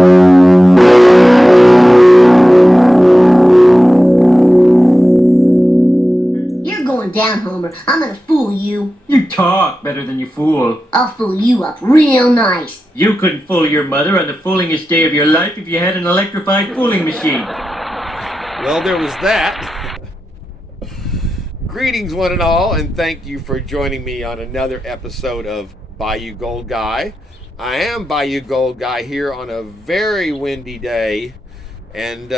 You're going down, Homer. I'm gonna fool you. You talk better than you fool. I'll fool you up real nice. You couldn't fool your mother on the foolingest day of your life if you had an electrified fooling machine. Well, there was that. Greetings, one and all, and thank you for joining me on another episode of Bayou Gold Guy. I am Bayou Gold Guy here on a very windy day, and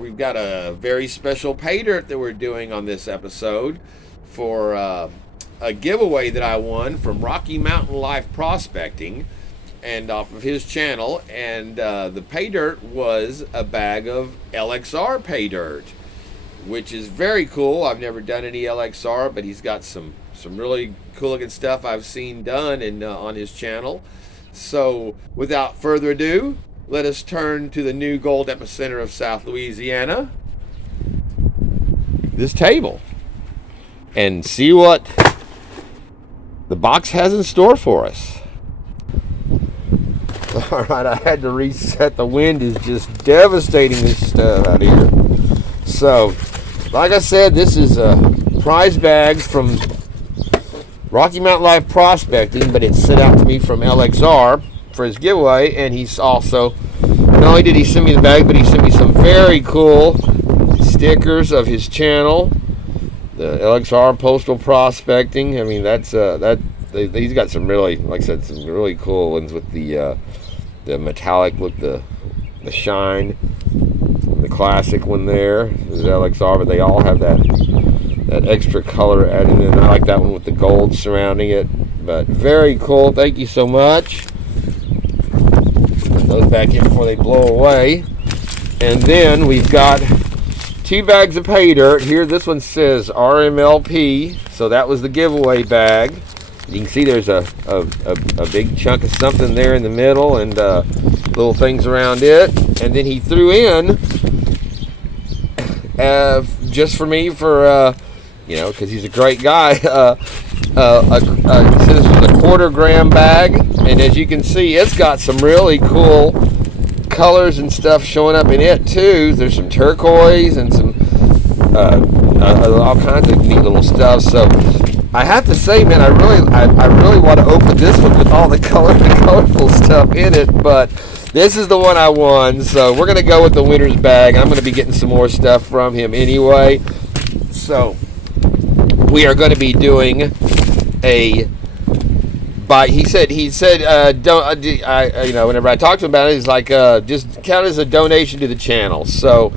we've got a very special pay dirt that we're doing on this episode for a giveaway that I won from Rocky Mountain Life Prospecting and off of his channel, and the pay dirt was a bag of LXR pay dirt, which is very cool. I've never done any LXR, but he's got some really cool looking stuff I've seen done on his channel. So without further ado, let us turn to the new gold epicenter of South Louisiana, this table, and see what the box has in store for us. All right, I had to reset. The wind is just devastating this stuff out here. So, like I said, this is prize bags from Rocky Mountain Life Prospecting, but it's sent out to me from LXR for his giveaway, and he's also, not only did he send me the bag, but he sent me some very cool stickers of his channel, the LXR Postal Prospecting. I mean, that's he's got some really, like I said, some really cool ones with the metallic look, the shine, the classic one there is LXR, but they all have that extra color added in. I like that one with the gold surrounding it, but very cool. Thank you so much. Put those back in before they blow away. And then we've got 2 bags of pay dirt here. This one says RMLP, so that was the giveaway bag. You can see there's a big chunk of something there in the middle, and little things around it. And then he threw in, just for me, for because he's a great guy, this was a 1/4 gram bag, and as you can see, it's got some really cool colors and stuff showing up in it too. There's some turquoise and some all kinds of neat little stuff. So I have to say, man, I really want to open this one with all the colorful stuff in it, but this is the one I won, so we're going to go with the winner's bag. I'm going to be getting some more stuff from him anyway. So we are going to be doing he said whenever I talked to him about it, he's like, just count as a donation to the channel. So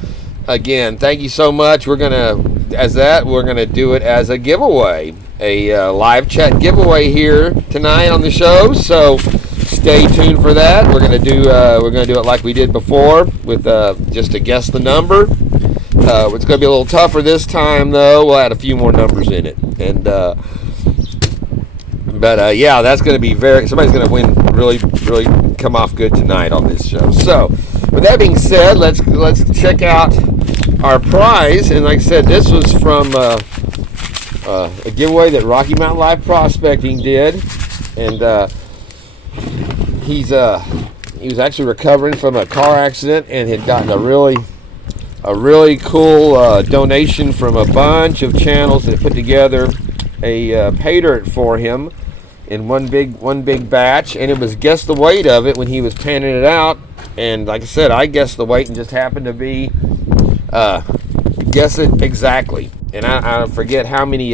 again, thank you so much. We're going to do it as a giveaway, a live chat giveaway here tonight on the show. So stay tuned for that. We're gonna do it like we did before, with just to guess the number. It's gonna be a little tougher this time, though. We'll add a few more numbers in it, and yeah, that's gonna be somebody's gonna win, really come off good tonight on this show. So with that being said, let's check out our prize. And like I said, this was from a giveaway that Rocky Mountain Life Prospecting did, and he was actually recovering from a car accident and had gotten a really cool donation from a bunch of channels that put together a pay dirt for him in one big batch, and it was guess the weight of it when he was panning it out. And like I said, I guessed the weight and just happened to be guess it exactly. And I forget how many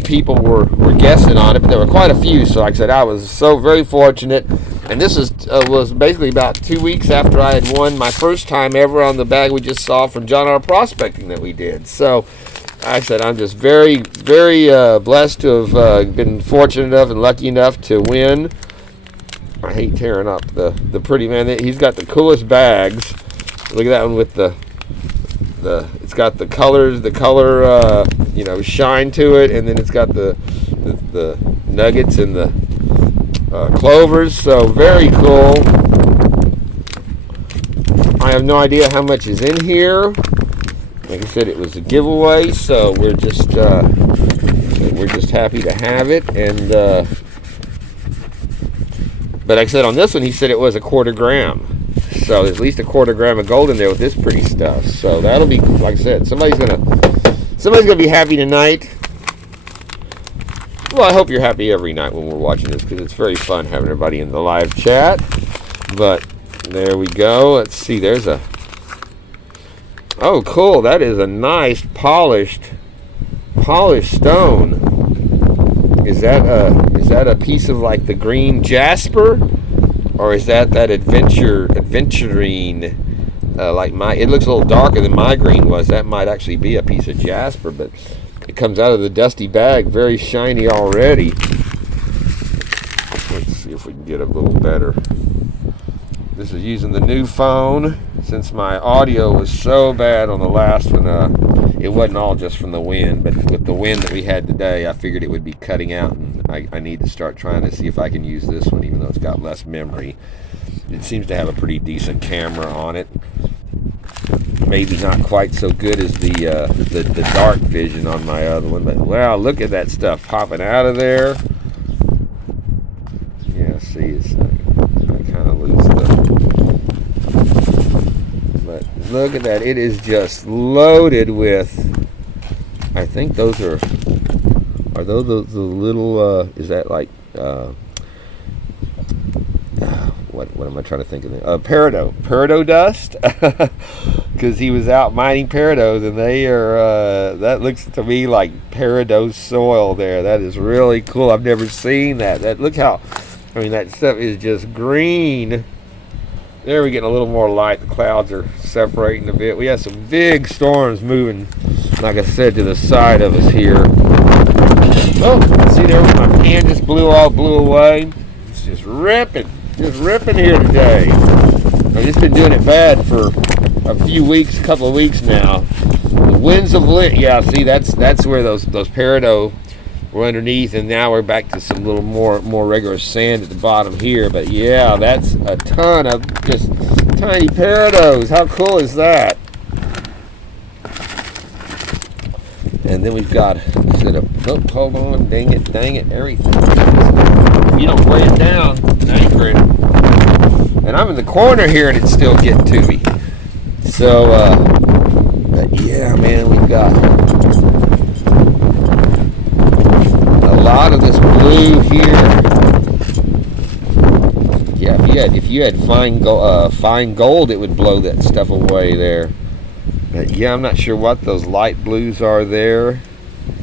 people were guessing on it, but there were quite a few. So like I said, I was so very fortunate. And this was basically about 2 weeks after I had won my first time ever on the bag we just saw from John R. Prospecting that we did. So I said I'm just very blessed to have been fortunate enough and lucky enough to win. I hate tearing up the pretty man. He's got the coolest bags. Look at that one with the it's got the color shine to it, and then it's got the nuggets and the clovers. So very cool. I have no idea how much is in here. Like I said, it was a giveaway, so we're just happy to have it. And but like I said, on this one, he said it was a 1/4 gram. So at least a quarter gram of gold in there with this pretty stuff. So that'll be, like I said, somebody's gonna be happy tonight. Well, I hope you're happy every night when we're watching this, because it's very fun having everybody in the live chat. But there we go. Let's see. There's a. Oh, cool. That is a nice polished stone. Is that a piece of like the green jasper, or is that aventurine? Like it looks a little darker than my green was. That might actually be a piece of jasper, but it comes out of the dusty bag, very shiny already. Let's see if we can get a little better. This is using the new phone, since my audio was so bad on the last one. It wasn't all just from the wind, but with the wind that we had today, I figured it would be cutting out, and I need to start trying to see if I can use this one, even though it's got less memory. It seems to have a pretty decent camera on it. Maybe not quite so good as the dark vision on my other one, but wow, look at that stuff popping out of there. Yeah, see, I kind of lose but look at that. It is just loaded with, I think those are those the little, is that like, what am I trying to think of? Peridot dust, because he was out mining peridots, and they are, that looks to me like peridot soil there. That is really cool. I've never seen that. Look how, I mean, that stuff is just green. There we're getting a little more light. The clouds are separating a bit. We have some big storms moving, like I said, to the side of us here. Oh, see there, my pan just blew away. It's just ripping here today. I've just been doing it bad for a couple of weeks now. The winds of yeah, see, that's where those peridot were underneath, and now we're back to some little more regular sand at the bottom here. But yeah, that's a ton of just tiny peridots. How cool is that? And then we've got, oh, hold on, dang it, everything. If you don't weigh it down, anchor it. And I'm in the corner here, and it's still getting to me. So, but yeah, man, we've got a lot of this blue here. Yeah, if you had fine gold, it would blow that stuff away there. But yeah, I'm not sure what those light blues are there.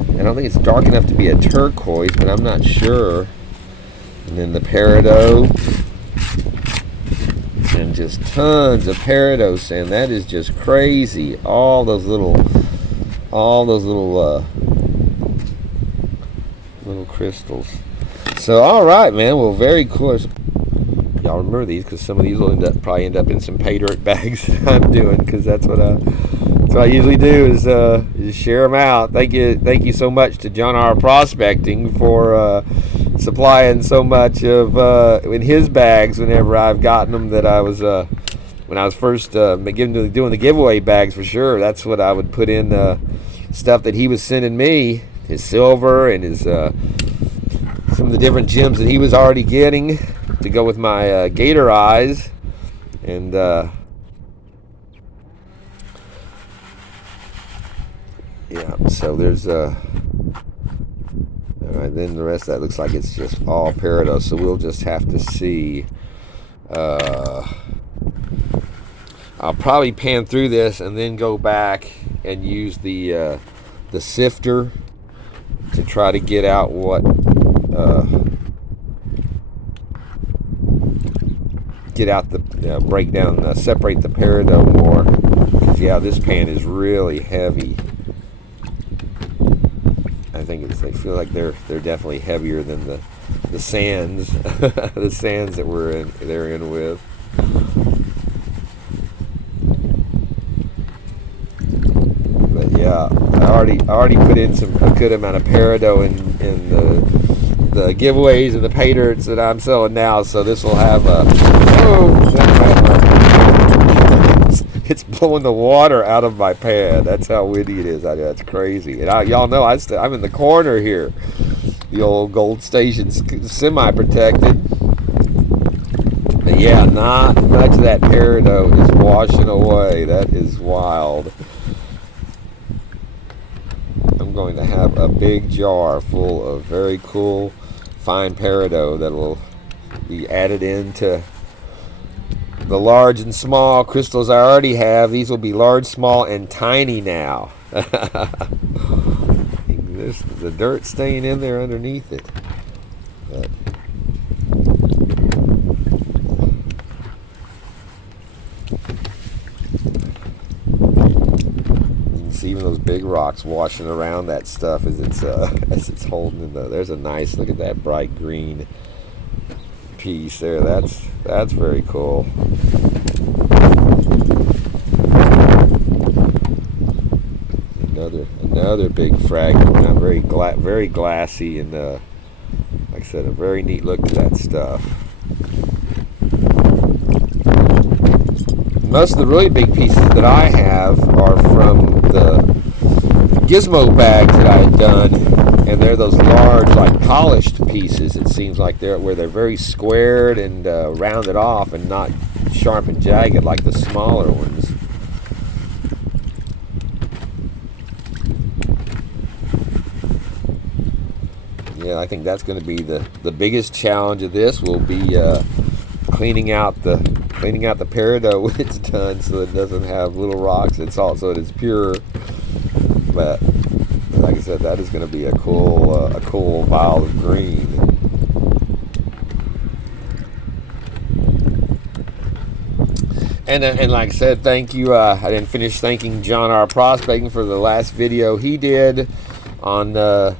I don't think it's dark enough to be a turquoise, but I'm not sure. And then the peridot, and just tons of peridot sand. That is just crazy. All those little crystals. So all right, man. Well, very cool. Y'all remember these, because some of these will probably end up in some pay dirt bags that I'm doing, because that's what I usually do, is share them out. Thank you so much to John R. Prospecting for supplying so much of in his bags whenever I've gotten them. That I was when I was first doing the giveaway bags, for sure. That's what I would put in stuff that he was sending me, his silver and his some of the different gems that he was already getting to go with my gator eyes. And yeah, so there's all right, then the rest of that looks like it's just all peridot, so we'll just have to see. I'll probably pan through this and then go back and use the sifter to try to get out what break down, separate the peridot more. 'Cause yeah, this pan is really heavy. I think they feel like they're definitely heavier than the sands, the sands that they're in with. But yeah, I already put in a good amount of peridot in the giveaways and the pay dirts that I'm selling now. So this will have it's blowing the water out of my pan. That's how windy it is. That's crazy. And y'all know I'm in the corner here. The old Gold Station's semi-protected. But yeah, not much of that that peridot is washing away. That is wild. I'm going to have a big jar full of very cool fine peridot that will be added into the large and small crystals I already have. These will be large, small, and tiny now. The dirt staying in there underneath it. But you can see even those big rocks washing around that stuff as it's holding in the. There's a nice look at that bright green piece there. That's very cool. Another big fragment. Now very glassy, and like I said, a very neat look to that stuff. Most of the really big pieces that I have are from the gizmo bags that I had done, and they're those large, like polished pieces. It seems like they're very squared and rounded off, and not sharp and jagged like the smaller ones. Yeah, I think that's going to be the biggest challenge of this. Will be cleaning out the peridot when it's done, so it doesn't have little rocks. It's also it is pure. But like I said, that is going to be a cool vial of green. And like I said, thank you. I didn't finish thanking John R. Prospecting for the last video he did on the.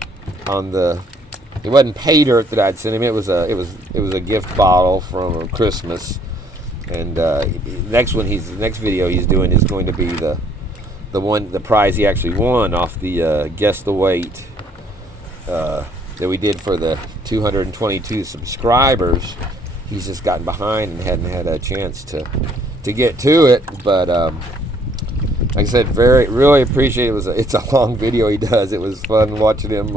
It wasn't pay dirt that I'd sent him. It was a gift bottle from Christmas. And next video he's doing is going to be the prize he actually won off the guess the weight that we did for the 222 subscribers. He's just gotten behind and hadn't had a chance to get to it, but like I said, really appreciate it. It's a long video he does. It was fun watching him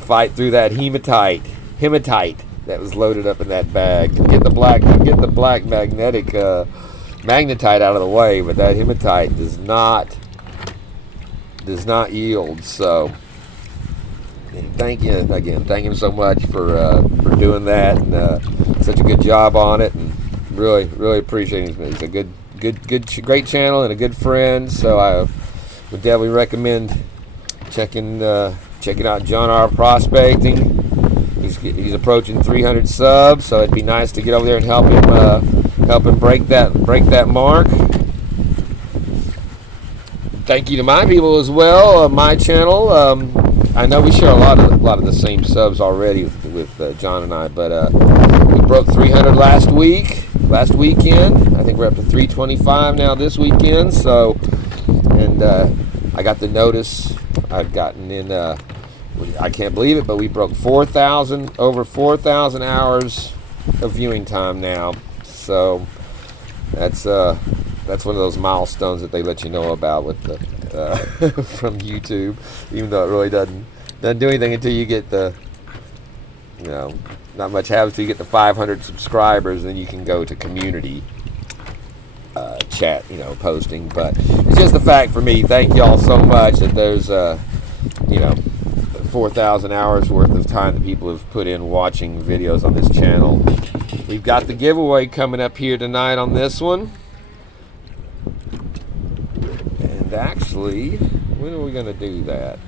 fight through that hematite that was loaded up in that bag. Get the black magnetic magnetite out of the way, but that hematite does not yield. So thank him so much for doing that, and such a good job on it, and really appreciate him. He's a great channel and a good friend, so I would definitely recommend checking out John R. Prospecting. He's approaching 300 subs, so it'd be nice to get over there and help him break that mark. Thank you to my people as well, my channel. I know we share a lot of the same subs already with John and I, but we broke 300 last weekend. I think we're up to 325 now this weekend. So, and I got the notice. I've gotten in. I can't believe it, but we broke over 4,000 hours of viewing time now. So that's one of those milestones that they let you know about with the from YouTube, even though it really doesn't do anything until you get not much happens till you get the 500 subscribers. Then you can go to community chat, posting. But it's just the fact for me. Thank y'all so much that there's 4,000 hours worth of time that people have put in watching videos on this channel. We've got the giveaway coming up here tonight on this one. And actually, when are we going to do that?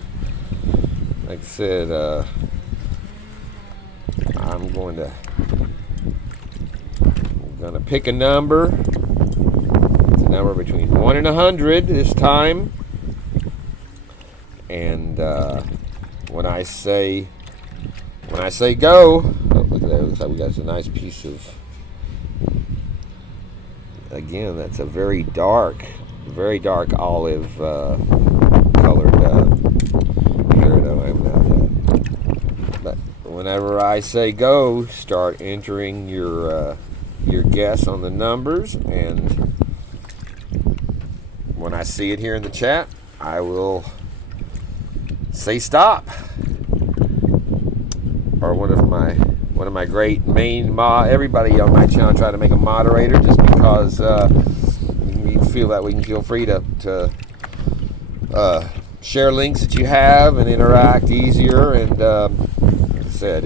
Like I said, I'm going to pick a number. It's a number between 1 and 100 this time. And when I say go, oh, look at that. Looks like we got a nice piece of. Again, that's a very dark olive colored peridot. But whenever I say go, start entering your guess on the numbers, and when I see it here in the chat, I will say stop. Or one of one of my great main everybody on my channel try to make a moderator, just because we feel that we can feel free to share links that you have and interact easier. And like I said,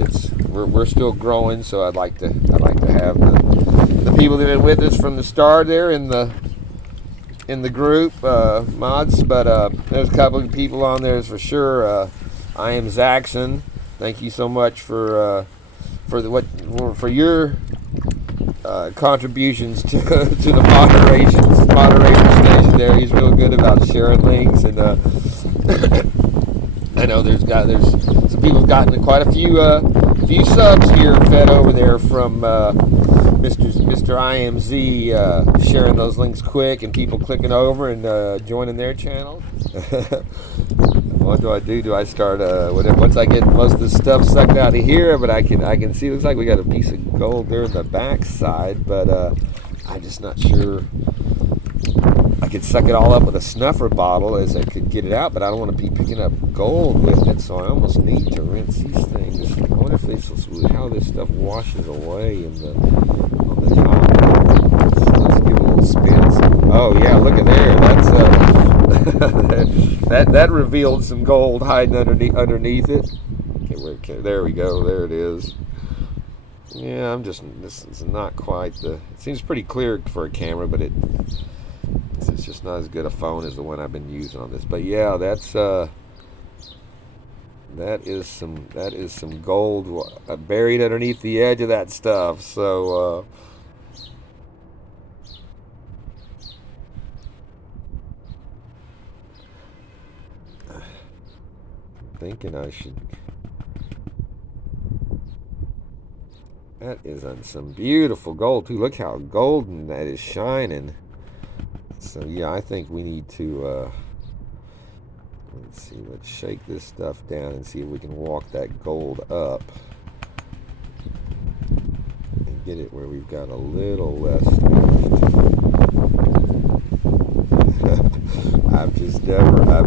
we're still growing, so I'd like to have the people that have been with us from the start there in the group mods. But there's a couple of people on there for sure. I am Zaxxon. Thank you so much for your contributions to the moderation station there. He's real good about sharing links, and I know there's some people have gotten quite a few subs here fed over there from Mr. IMZ sharing those links quick, and people clicking over and joining their channel. What do? Do I start once I get most of the stuff sucked out of here? But I can see, it looks like we got a piece of gold there in the back side, but I'm just not sure. I could suck it all up with a snuffer bottle as I could get it out, but I don't want to be picking up gold with it, so I almost need to rinse these things. I wonder if how this stuff washes away on the top. So let's give it a little spin. Oh yeah, look at there. That's that revealed some gold hiding underneath it. Okay, there we go. There it is. Yeah, this is not quite it seems pretty clear for a camera, but it's just not as good a phone as the one I've been using on this. But yeah, that is some gold buried underneath the edge of that stuff. So thinking I should. That is on some beautiful gold too. Look how golden that is shining. So yeah, I think we need to let's see, let's shake this stuff down and see if we can walk that gold up and get it where we've got a little less I've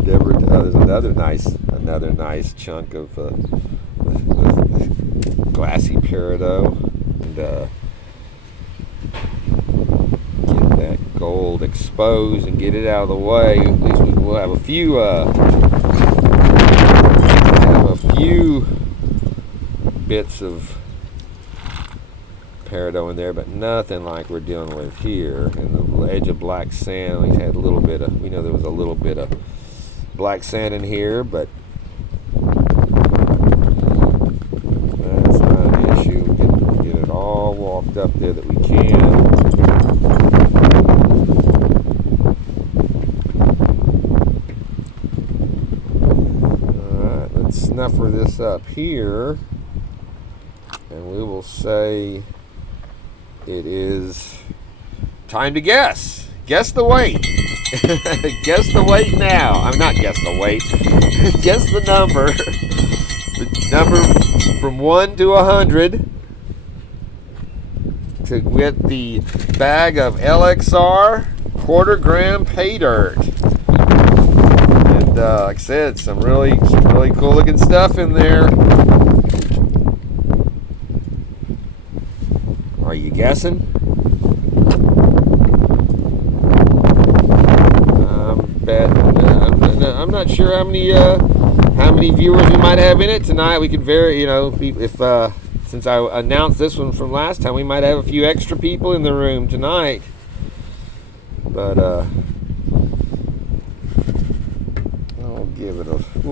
never there's another nice chunk of glassy peridot, and get that gold exposed and get it out of the way. At least we'll have a few bits of peridot in there, but nothing like we're dealing with here. And the edge of black sand, we had a little bit of, we know there was a little bit of black sand in here, but that's not an issue. Get it all walked up there that we can. Alright, let's snuffer this up here, and we will say it is time to guess. Guess the weight. Guess the weight now. I'm not guess the weight. Guess the number. The number from 1 to 100 to get the bag of LXR quarter-gram pay dirt. And like I said, some really cool looking stuff in there. Are you guessing? I'm not sure how many viewers we might have in it tonight. We could if since I announced this one from last time, we might have a few extra people in the room tonight. But we'll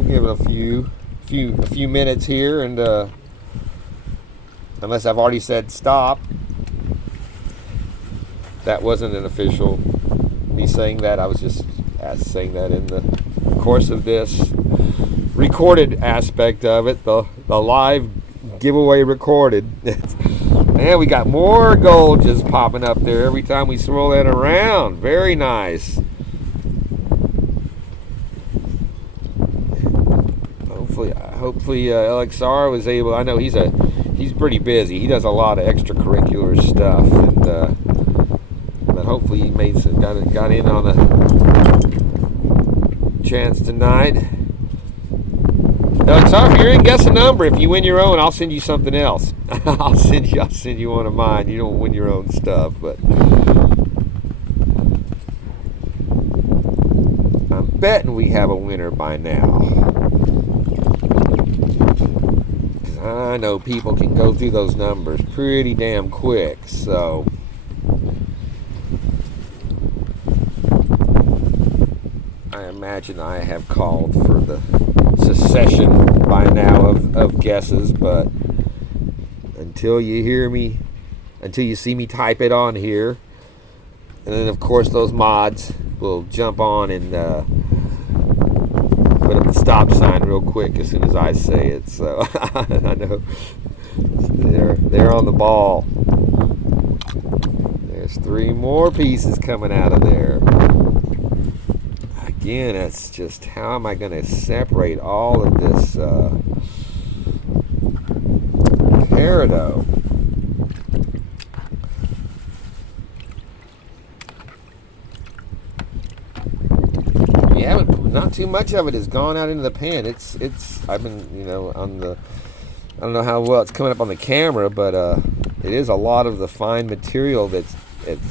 give it a few minutes here, and unless I've already said stop. That wasn't an official me saying that. I was just saying that in the course of this recorded aspect of it, the live giveaway recorded. Man, we got more gold just popping up there every time we swirl that around. Very nice. Hopefully LXR was able. I know he's pretty busy. He does a lot of extracurricular stuff, and but hopefully he got in on a chance tonight. So if you're in Guess a Number, if you win your own, I'll send you something else. I'll send you one of mine. You don't win your own stuff, but I'm betting we have a winner by now. Because I know people can go through those numbers pretty damn quick, so I imagine I have called for the succession by now of guesses, but until you hear me, until you see me type it on here, and then of course those mods will jump on and put up the stop sign real quick as soon as I say it. So I know they're on the ball. There's 3 more pieces coming out of there. Again, that's just, how am I going to separate all of this peridot? Yeah, not too much of it has gone out into the pan. I've been, you know, on the, I don't know how well it's coming up on the camera, but it is a lot of the fine material that's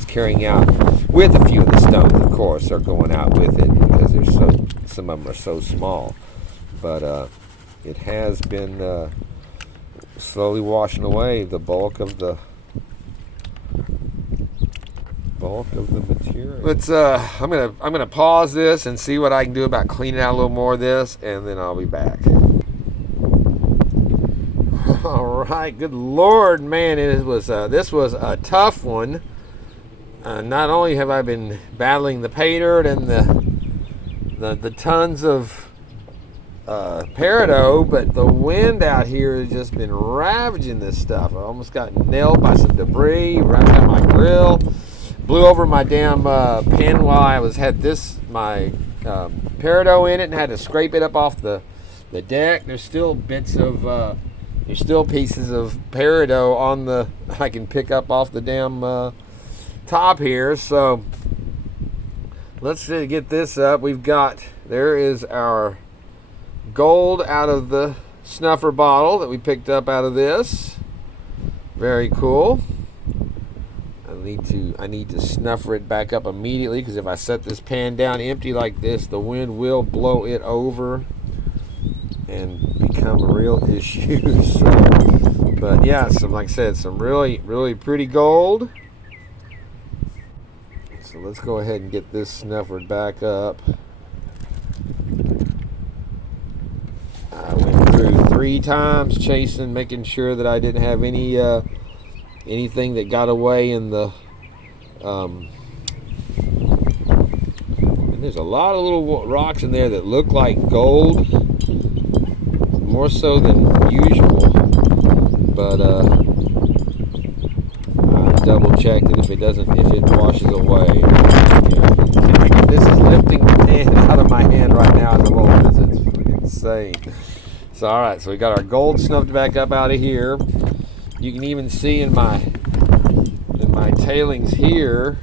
carrying out, with a few of the stones, of course, are going out with it because they're so, some of them are so small. But it has been slowly washing away the bulk of the material. Let's I'm gonna pause this and see what I can do about cleaning out a little more of this, and then I'll be back. All right, good Lord, man, this was a tough one. Not only have I been battling the pay dirt and the tons of peridot, but the wind out here has just been ravaging this stuff. I almost got nailed by some debris right at my grill. Blew over my damn pen while I had my peridot in it, and had to scrape it up off the deck. There's still bits of there's still pieces of peridot on the, I can pick up off the damn top here. So let's get this up. There is our gold out of the snuffer bottle that we picked up out of this. Very cool. I need to snuffer it back up immediately, because if I set this pan down empty like this, the wind will blow it over and become a real issue. So, but yeah, like I said, some really, really pretty gold. So let's go ahead and get this snuffered back up. I went through 3 times chasing, making sure that I didn't have any anything that got away in the and there's a lot of little rocks in there that look like gold, more so than usual, but I double checked it. If it washes away, this is lifting the pan out of my hand right now as I'm holding this. It's insane. So all right, so we got our gold snuffed back up out of here. You can even see in my tailings here,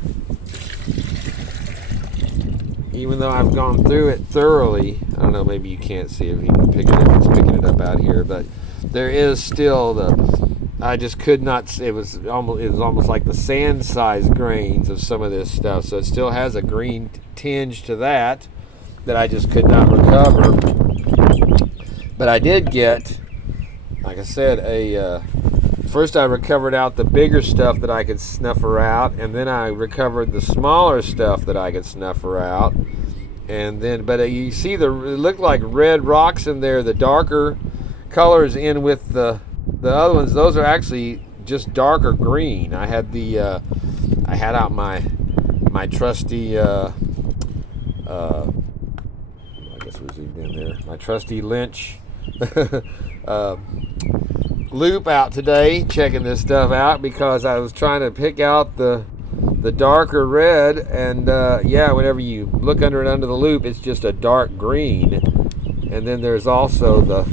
even though I've gone through it thoroughly, I don't know, maybe you can't see if you can pick it up. It's picking it up out here, but there is still I just could not. It was almost like the sand size grains of some of this stuff. So it still has a green tinge to that I just could not recover. But I did get, like I said, first I recovered out the bigger stuff that I could snuffer out, and then I recovered the smaller stuff that I could snuffer out. And then, but you see it looked like red rocks in there, the darker colors in with the other ones. Those are actually just darker green. I had I had out my trusty I guess was even in there, my trusty Lynch loop out today, checking this stuff out, because I was trying to pick out the darker red, and yeah, whenever you look under the loop, it's just a dark green. And then there's also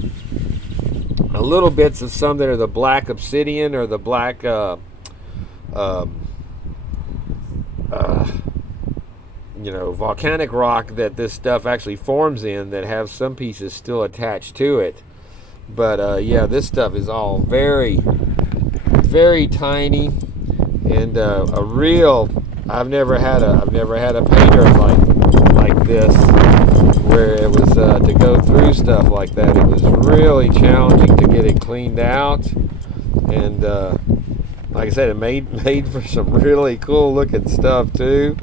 a little bits of some that are the black obsidian, or the black volcanic rock that this stuff actually forms in, that have some pieces still attached to it. But yeah, this stuff is all very, very tiny, and a real. I've never had a pay dirt like this, where it was to go through stuff like that. It was really challenging to get it cleaned out, and like I said, it made for some really cool looking stuff too.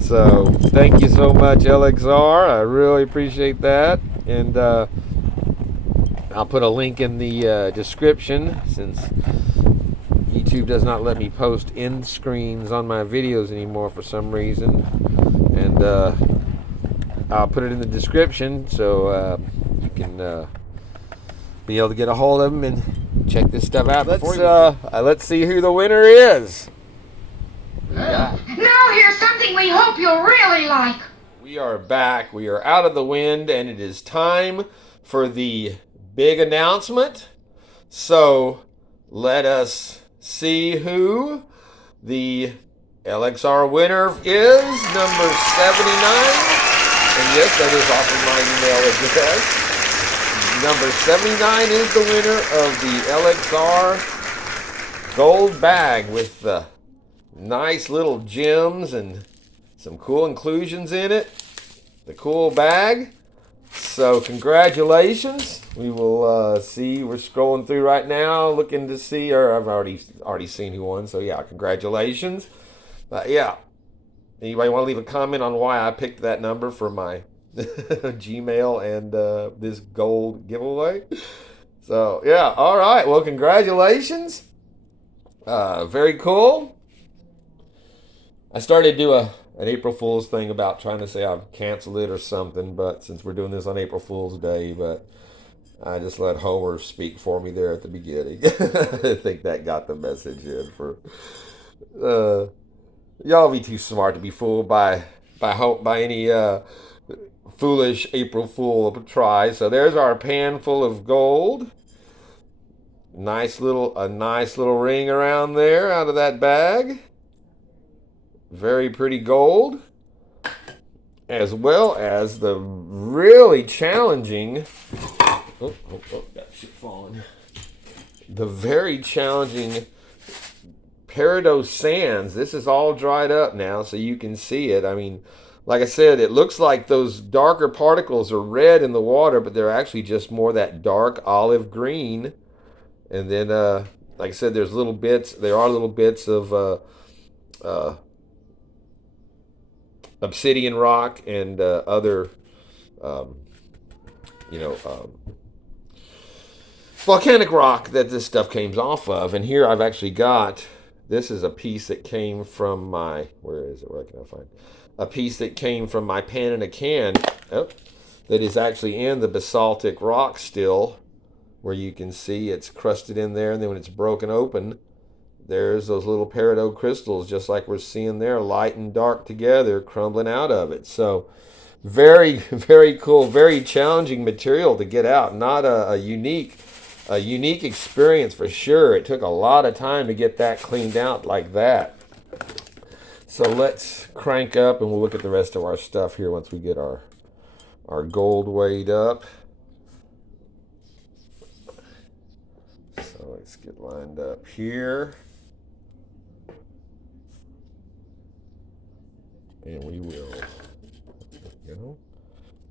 So thank you so much, LXR. I really appreciate that, and I'll put a link in the description, since YouTube does not let me post end screens on my videos anymore for some reason, and I'll put it in the description so you can be able to get a hold of them and check this stuff out. Let's see who the winner is. Now here's something we hope you'll really like. We are back. We are out of the wind, and it is time for the big announcement. So let us see who the LXR winner is. Number 79. And yes, that is off of my email address. Number 79 is the winner of the LXR gold bag with the nice little gems and some cool inclusions in it. The cool bag. So congratulations. We will see. We're scrolling through right now, looking to see. Or I've already seen who won. So yeah, congratulations. Yeah. Anybody want to leave a comment on why I picked that number for my Gmail and this gold giveaway? So yeah. All right. Well, congratulations. Very cool. I started to do an April Fool's thing about trying to say I've canceled it or something, but since we're doing this on April Fool's Day, but I just let Homer speak for me there at the beginning. I think that got the message in for y'all be too smart to be fooled by any foolish April Fool try. So there's our pan full of gold. A nice little ring around there out of that bag. Very pretty gold, as well as the really challenging, that shit falling. The very challenging peridot sands. This is all dried up now, so you can see it. I mean, like I said, it looks like those darker particles are red in the water, but they're actually just more that dark olive green. And then, like I said, there are little bits of obsidian rock and other, volcanic rock that this stuff came off of. And here I've actually got, this is a piece that came from my, where can I find? A piece that came from my pan in a can, that is actually in the basaltic rock still, where you can see it's crusted in there, and then when it's broken open, there's those little peridot crystals, just like we're seeing there, light and dark together, crumbling out of it. So very, very cool, very challenging material to get out. Not a unique experience for sure. It took a lot of time to get that cleaned out like that. So let's crank up, and we'll look at the rest of our stuff here once we get our gold weighed up. So let's get lined up here. And we will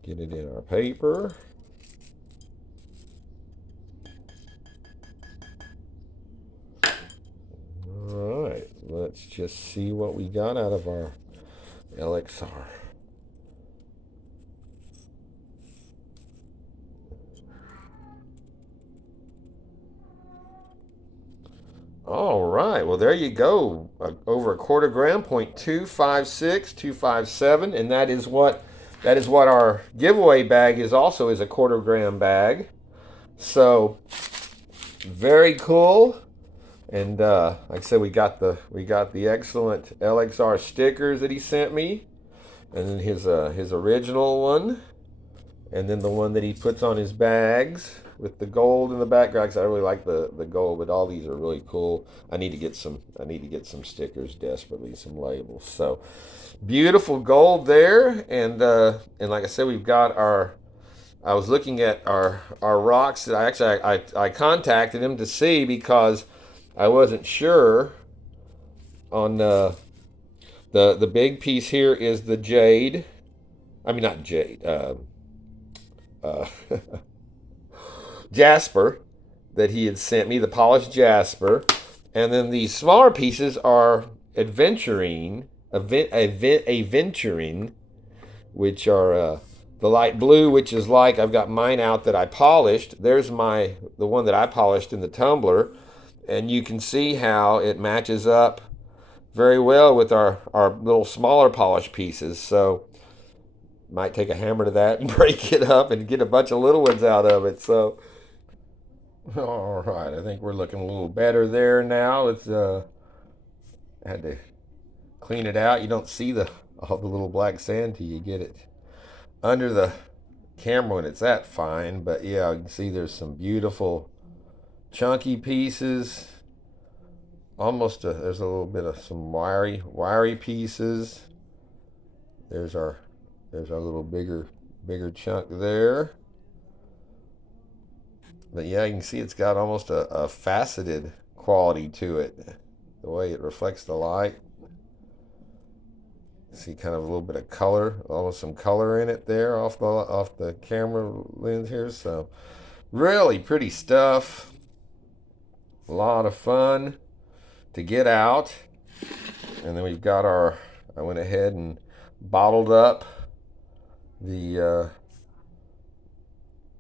get it in our paper. All right, let's just see what we got out of our LXR. All right, well, there you go. Over a quarter gram, 0.256, 257, and that is what our giveaway bag is. Also, is a quarter gram bag. So very cool. And like I said, we got the excellent LXR stickers that he sent me, and then his original one, and then the one that he puts on his bags with the gold in the background. Cause I really like the gold, but all these are really cool. I need to get some stickers desperately, some labels. So beautiful gold there, and like I said, we've got our I was looking at our rocks that I contacted him to see because I wasn't sure on the big piece here is the jade. I mean, not jade. Jasper that he had sent me, the polished jasper. And then these smaller pieces are aventurine, which are the light blue, which is like, I've got mine out that I polished. There's the one that I polished in the tumbler. And you can see how it matches up very well with our little smaller polished pieces. So might take a hammer to that and break it up and get a bunch of little ones out of it. So, all right, I think we're looking a little better there now. It's I had to clean it out. You don't see all the little black sand till you get it under the camera when it's that fine. But yeah, you can see there's some beautiful chunky pieces. There's a little bit of some wiry pieces. There's our little bigger chunk there. But yeah, you can see it's got almost a faceted quality to it, the way it reflects the light. See kind of a little bit of color, almost some color in it there off the camera lens here. So really pretty stuff. A lot of fun to get out. And then we've got I went ahead and bottled up the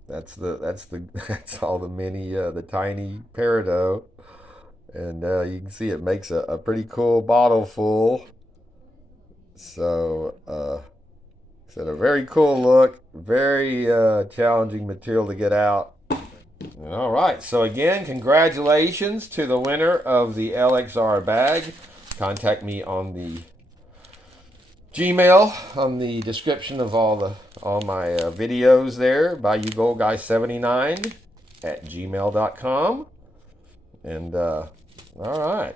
that's all the mini the tiny peridot, and you can see it makes a pretty cool bottle full. So it's a very cool look, very challenging material to get out. All right, so again, congratulations to the winner of the LXR bag. Contact me on the Gmail on the description of all my videos there by YouGoldGuy79 @gmail.com. And all right.